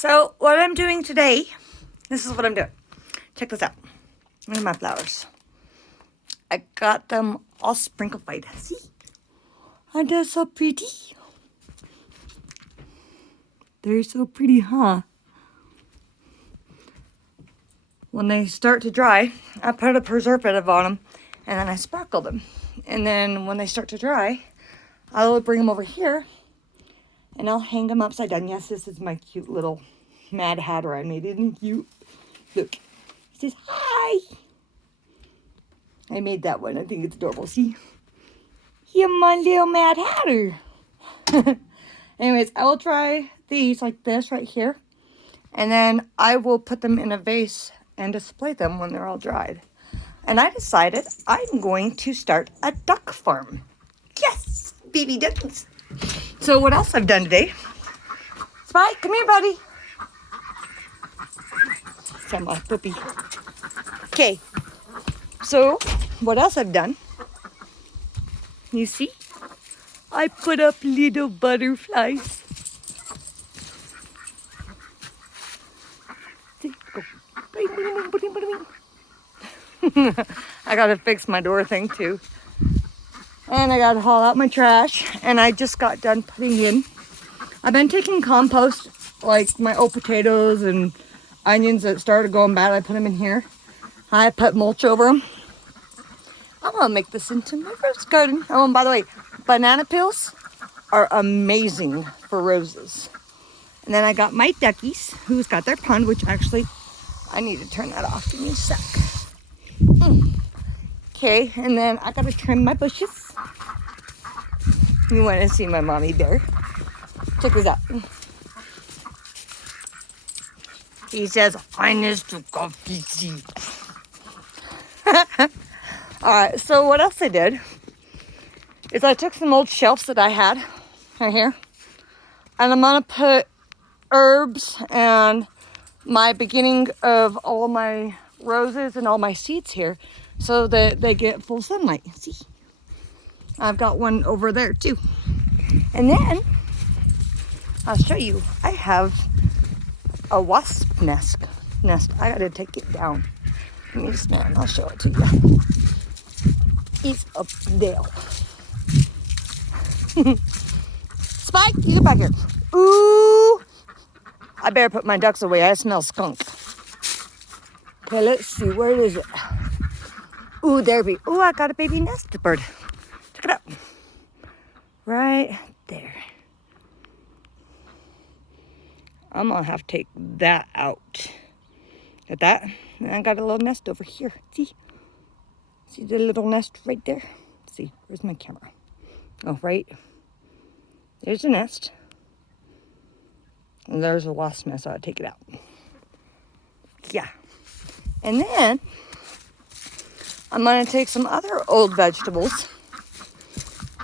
So what I'm doing today, this is what I'm doing. Check this out. Look at my flowers. I got them all sprinkled white. See? Aren't they so pretty? They're so pretty, huh? When they start to dry, I put a preservative on them and then I sparkle them. And then when they start to dry, I'll bring them over here and I'll hang them upside down. Yes, this is my cute little Mad Hatter I made. Isn't he cute? Look. He says, hi. I made that one. I think it's adorable. See? You're my little Mad Hatter. Anyways, I will try these like this right here. And then I will put them in a vase and display them when they're all dried. And I decided I'm going to start a duck farm. Yes, baby duckies. So what else I've done today? Spike, come here, buddy. Sound like puppy. Okay. So what else I've done? You see? I put up little butterflies. See, go. Bing, bing, bing, bing, bing, bing. I gotta fix my door thing too. And I gotta haul out my trash. And I just got done putting in. I've been taking compost, like my old potatoes and onions that started going bad. I put them in here. I put mulch over them. I'm gonna make this into my rose garden. Oh, and by the way, banana peels are amazing for roses. And then I got my duckies, who's got their pond, which actually, I need to turn that off. Give me a sec. Okay, and then I gotta trim my bushes. You wanna see my mommy bear? Check this out. He says, I need to coffee seed. Alright, so what else I did is I took some old shelves that I had right here, and I'm gonna put herbs and my beginning of all my roses and all my seeds here so that they get full sunlight. See? I've got one over there too. And then I'll show you. I have a wasp nest. I gotta take it down. Let me smell it. I'll show it to you. It's up there. Spike, you get back here. Ooh. I better put my ducks away. I smell skunk. Okay, let's see. Where is it? Ooh, there we go. Ooh, I got a baby nest bird. Check it out. Right there. I'm going to have to take that out. Got that? And I got a little nest over here. See? See the little nest right there? Let's see, where's my camera? Oh, right. There's a nest. And there's a wasp nest, so I'll take it out. Yeah. And then I'm going to take some other old vegetables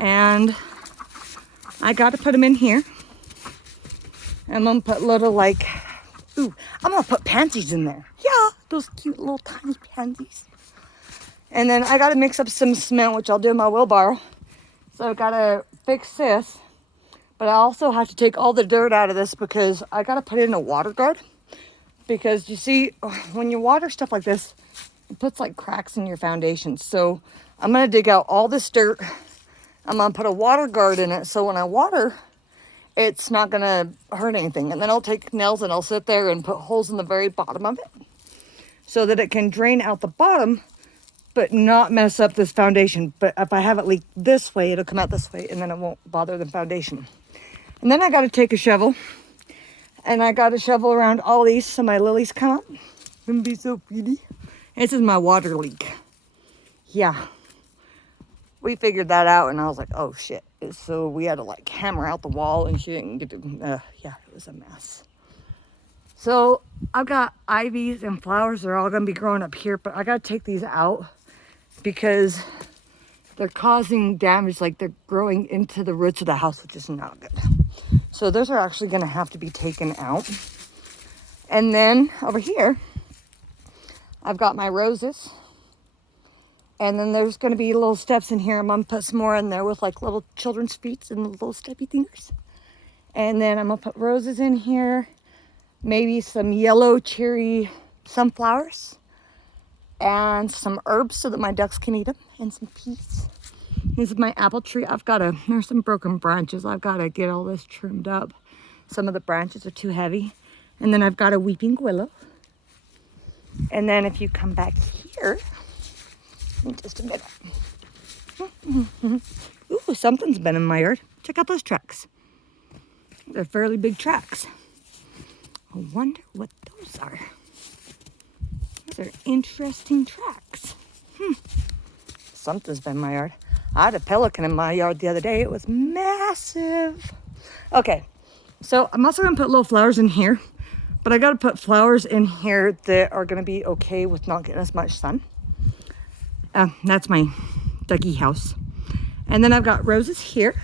and I got to put them in here. I'm going to put little like, ooh, I'm going to put pansies in there. Yeah, those cute little tiny pansies. And then I got to mix up some cement, which I'll do in my wheelbarrow. So I've got to fix this. But I also have to take all the dirt out of this because I got to put it in a water guard. Because you see, when you water stuff like this, it puts like cracks in your foundation. So I'm going to dig out all this dirt. I'm going to put a water guard in it. So when I water, it's not going to hurt anything. And then I'll take nails and I'll sit there and put holes in the very bottom of it. So that it can drain out the bottom, but not mess up this foundation. But if I have it leak this way, it'll come out this way. And then it won't bother the foundation. And then I got to take a shovel. And I got to shovel around all these so my lilies come up. And be so pretty. This is my water leak. Yeah. We figured that out and I was like, oh shit. So we had to like hammer out the wall and shit and get to, yeah, it was a mess. So I've got ivies and flowers. They're all going to be growing up here, but I got to take these out because they're causing damage. Like they're growing into the roots of the house, which is not good. So those are actually going to have to be taken out. And then over here, I've got my roses. And then there's going to be little steps in here. I'm going to put some more in there with like little children's feet and little steppy fingers. And then I'm going to put roses in here. maybe some yellow cherry sunflowers, and some herbs so that my ducks can eat them, and some peas. This is my apple tree. There's some broken branches. I've got to get all this trimmed up. Some of the branches are too heavy. And then I've got a weeping willow. And then if you come back here, in just a minute. Ooh, something's been in my yard. Check out those tracks. They're fairly big tracks. I wonder what those are. Those are interesting tracks. Something's been in my yard. I had a pelican in my yard the other day. It was massive. Okay, so I'm also gonna put little flowers in here, but I gotta put flowers in here that are gonna be okay with not getting as much sun. That's my Dougie house. And then I've got roses here.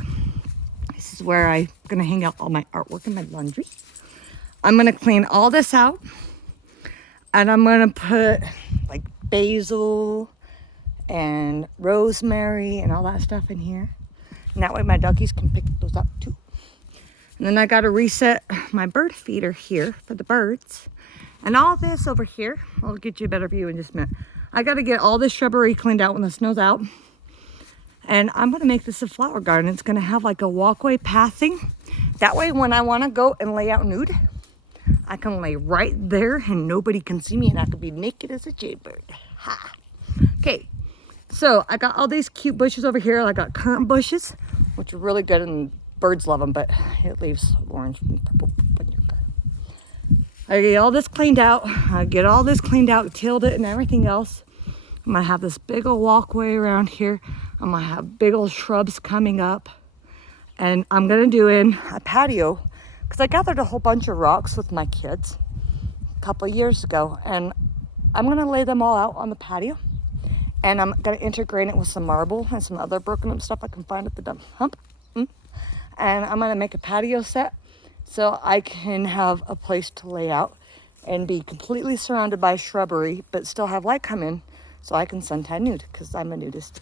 This is where I'm gonna hang out all my artwork and my laundry. I'm gonna clean all this out, and I'm gonna put like basil and rosemary and all that stuff in here. And that way my duckies can pick those up too. And then I got to reset my bird feeder here for the birds. And all this over here, I'll get you a better view in just a minute. I got to get all this shrubbery cleaned out when the snow's out. And I'm going to make this a flower garden. It's going to have like a walkway pathing. That way when I want to go and lay out nude, I can lay right there and nobody can see me and I can be naked as a jaybird. Ha! Okay. So I got all these cute bushes over here. I got currant bushes, which are really good and birds love them, but it leaves orange and purple in your garden. I get all this cleaned out. Tilled it and everything else. I'm gonna have this big old walkway around here. I'm gonna have big old shrubs coming up. And I'm gonna do in a patio because I gathered a whole bunch of rocks with my kids a couple of years ago. And I'm gonna lay them all out on the patio. And I'm going to integrate it with some marble and some other broken up stuff I can find at the dump hump. And I'm going to make a patio set so I can have a place to lay out and be completely surrounded by shrubbery, but still have light come in so I can suntan nude because I'm a nudist.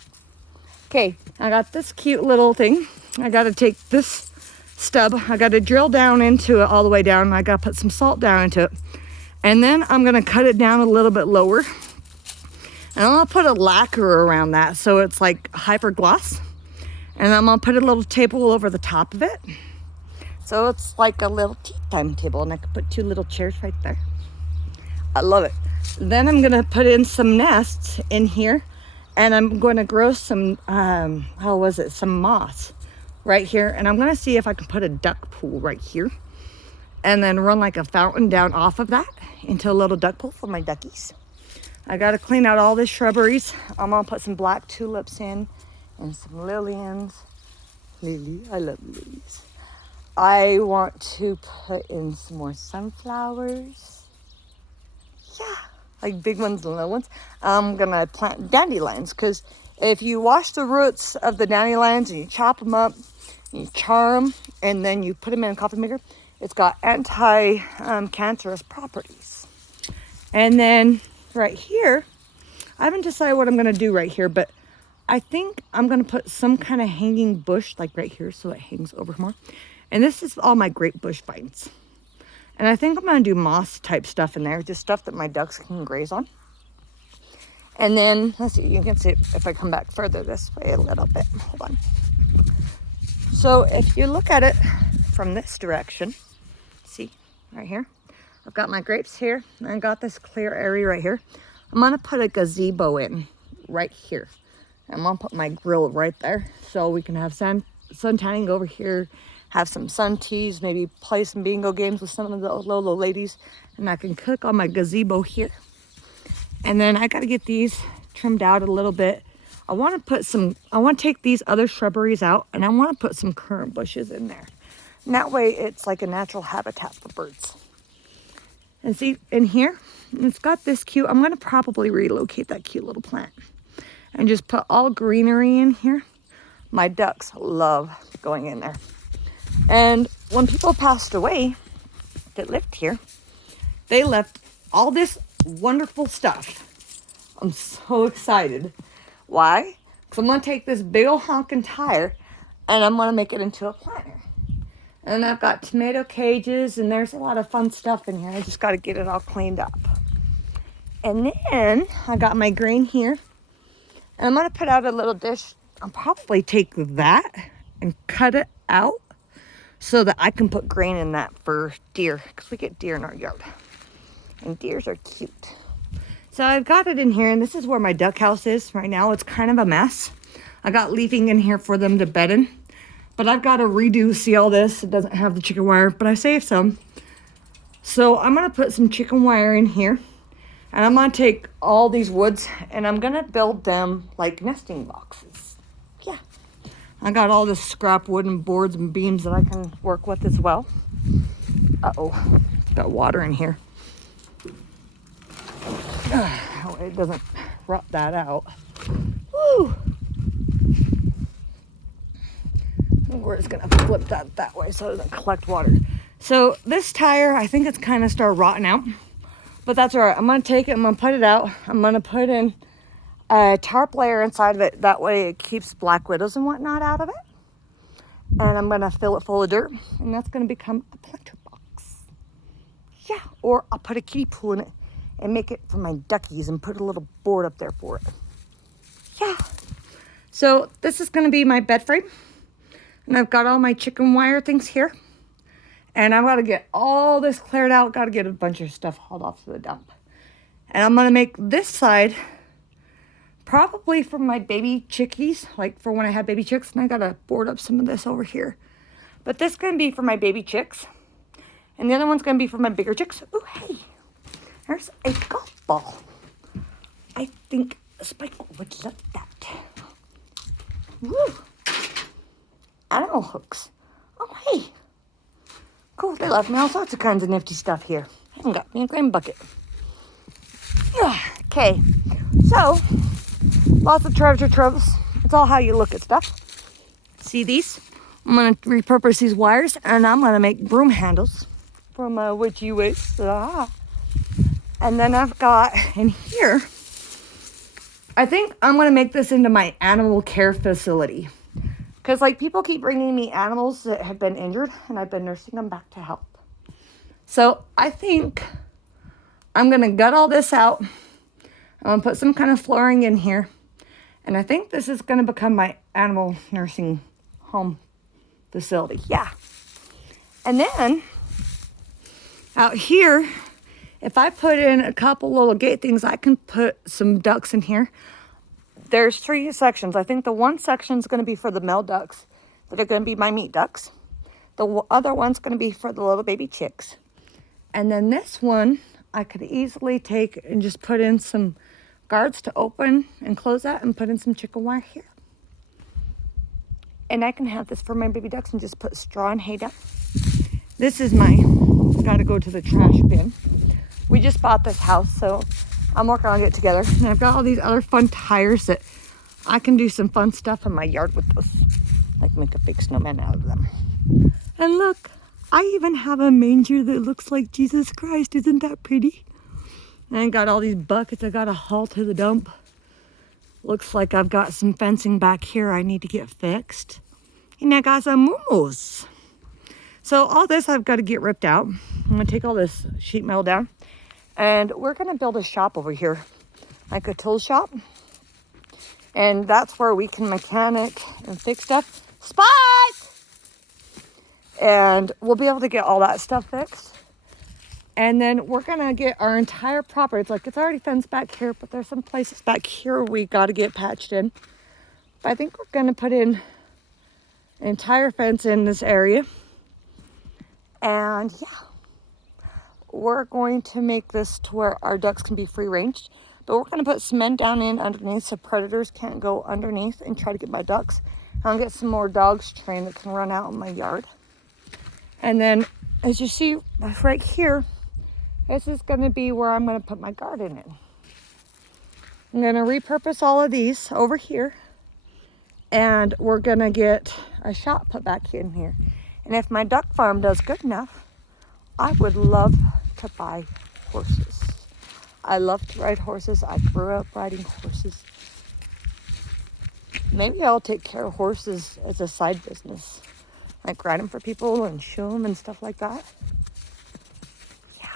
Okay, I got this cute little thing. I got to take this stub. I got to drill down into it all the way down. I got to put some salt down into it. And then I'm going to cut it down a little bit lower. And I'm gonna put a lacquer around that so it's like hyper gloss. And I'm gonna put a little table over the top of it. So it's like a little tea time table, and I could put 2 little chairs right there. I love it. Then I'm gonna put in some nests in here, and I'm gonna grow some, some moss right here. And I'm gonna see if I can put a duck pool right here. And then run like a fountain down off of that into a little duck pool for my duckies. I got to clean out all the shrubberies. I'm going to put some black tulips in and some lilians. Lily, I love lilies. I want to put in some more sunflowers. Yeah, like big ones and little ones. I'm going to plant dandelions because if you wash the roots of the dandelions and you chop them up, you char them, and then you put them in a coffee maker, it's got anti-cancerous properties. And then right here, I haven't decided what I'm going to do right here, but I think I'm going to put some kind of hanging bush like right here so it hangs over more. And this is all my grape bush vines. And I think I'm going to do moss type stuff in there, just stuff that my ducks can graze on. And then, let's see, you can see if I come back further this way a little bit. Hold on. So if you look at it from this direction, see right here, I've got my grapes here, and I got this clear area right here. I'm gonna put a gazebo in right here. I'm gonna put my grill right there so we can have sun tanning over here, have some sun teas, maybe play some bingo games with some of the Lolo ladies, and I can cook on my gazebo here. And then I gotta get these trimmed out a little bit. I want to take these other shrubberies out, and I want to put some currant bushes in there. And that way it's like a natural habitat for birds. And see, in here, it's got this cute, I'm going to probably relocate that cute little plant and just put all greenery in here. My ducks love going in there. And when people passed away that lived here, they left all this wonderful stuff. I'm so excited. Why? Because I'm going to take this big old honking tire and I'm going to make it into a planter. And I've got tomato cages, and there's a lot of fun stuff in here. I just got to get it all cleaned up. And then I got my grain here. And I'm going to put out a little dish. I'll probably take that and cut it out so that I can put grain in that for deer, because we get deer in our yard. And deers are cute. So I've got it in here, and this is where my duck house is right now. It's kind of a mess. I got leafing in here for them to bed in. But I've got to redo, see all this. It doesn't have the chicken wire, but I saved some. So I'm going to put some chicken wire in here. And I'm going to take all these woods and I'm going to build them like nesting boxes. Yeah. I got all this scrap wood and boards and beams that I can work with as well. Uh-oh. It's got water in here. It doesn't rot that out. Woo! We're just going to flip that way so it doesn't collect water. So this tire, I think it's kind of started rotting out. But that's all right. I'm going to take it. I'm going to put it out. I'm going to put in a tarp layer inside of it. That way it keeps black widows and whatnot out of it. And I'm going to fill it full of dirt. And that's going to become a planter box. Yeah. Or I'll put a kiddie pool in it and make it for my duckies and put a little board up there for it. Yeah. So this is going to be my bed frame. And I've got all my chicken wire things here. And I've got to get all this cleared out. Got to get a bunch of stuff hauled off to the dump. And I'm going to make this side probably for my baby chickies, like for when I have baby chicks. And I got to board up some of this over here. But this is going to be for my baby chicks. And the other one's going to be for my bigger chicks. Oh, hey, there's a golf ball. I think Spike would love that. Woo! Animal hooks. Oh, hey. Cool, they left me all sorts of kinds of nifty stuff here. I haven't got me a grain bucket. Okay, so lots of treasure troves. It's all how you look at stuff. See these? I'm going to repurpose these wires, and I'm going to make broom handles from witchy waste. And then I've got in here, I think I'm going to make this into my animal care facility. Because, like, people keep bringing me animals that have been injured, and I've been nursing them back to health. So, I think I'm going to gut all this out. I'm going to put some kind of flooring in here. And I think this is going to become my animal nursing home facility. Yeah. And then, out here, if I put in a couple little gate things, I can put some ducks in here. There's 3 sections. I think the one section is going to be for the male ducks that are going to be my meat ducks. The other one's going to be for the little baby chicks. And then this one, I could easily take and just put in some guards to open and close that and put in some chicken wire here. And I can have this for my baby ducks and just put straw and hay down. This is my, got to go to the trash bin. We just bought this house, so I'm working on it together. And I've got all these other fun tires that I can do some fun stuff in my yard with those. Like make a big snowman out of them. And look, I even have a manger that looks like Jesus Christ. Isn't that pretty? And I got all these buckets I got to haul to the dump. Looks like I've got some fencing back here I need to get fixed. And I got some moo-moos. So all this I've got to get ripped out. I'm going to take all this sheet metal down. And we're going to build a shop over here, like a tool shop. And that's where we can mechanic and fix stuff. Spike! And we'll be able to get all that stuff fixed. And then we're going to get our entire property. It's like it's already fenced back here, but there's some places back here we got to get patched in. But I think we're going to put in an entire fence in this area. And yeah. We're going to make this to where our ducks can be free ranged, but we're going to put cement down in underneath so predators can't go underneath and try to get my ducks. I'll get some more dogs trained that can run out in my yard. And then as you see right here, this is going to be where I'm going to put my garden in. I'm going to repurpose all of these over here, and we're going to get a shop put back in here. And if my duck farm does good enough, I would love to buy horses. I love to ride horses. I grew up riding horses. Maybe I'll take care of horses as a side business. like ride them for people and show them and stuff like that. Yeah,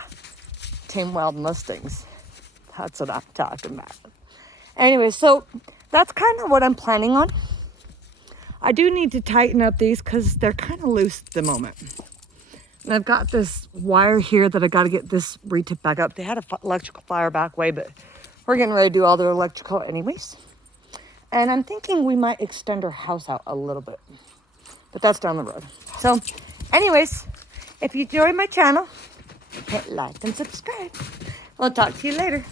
tame wild Mustangs. That's what I'm talking about. Anyway, so that's kind of what I'm planning on. I do need to tighten up these because they're kind of loose at the moment. And I've got this wire here that I got to get this re-tipped back up. They had an electrical fire back way, but we're getting ready to do all their electrical anyways. And I'm thinking we might extend our house out a little bit, but that's down the road. So anyways, if you enjoy my channel, hit like and subscribe. I'll talk to you later.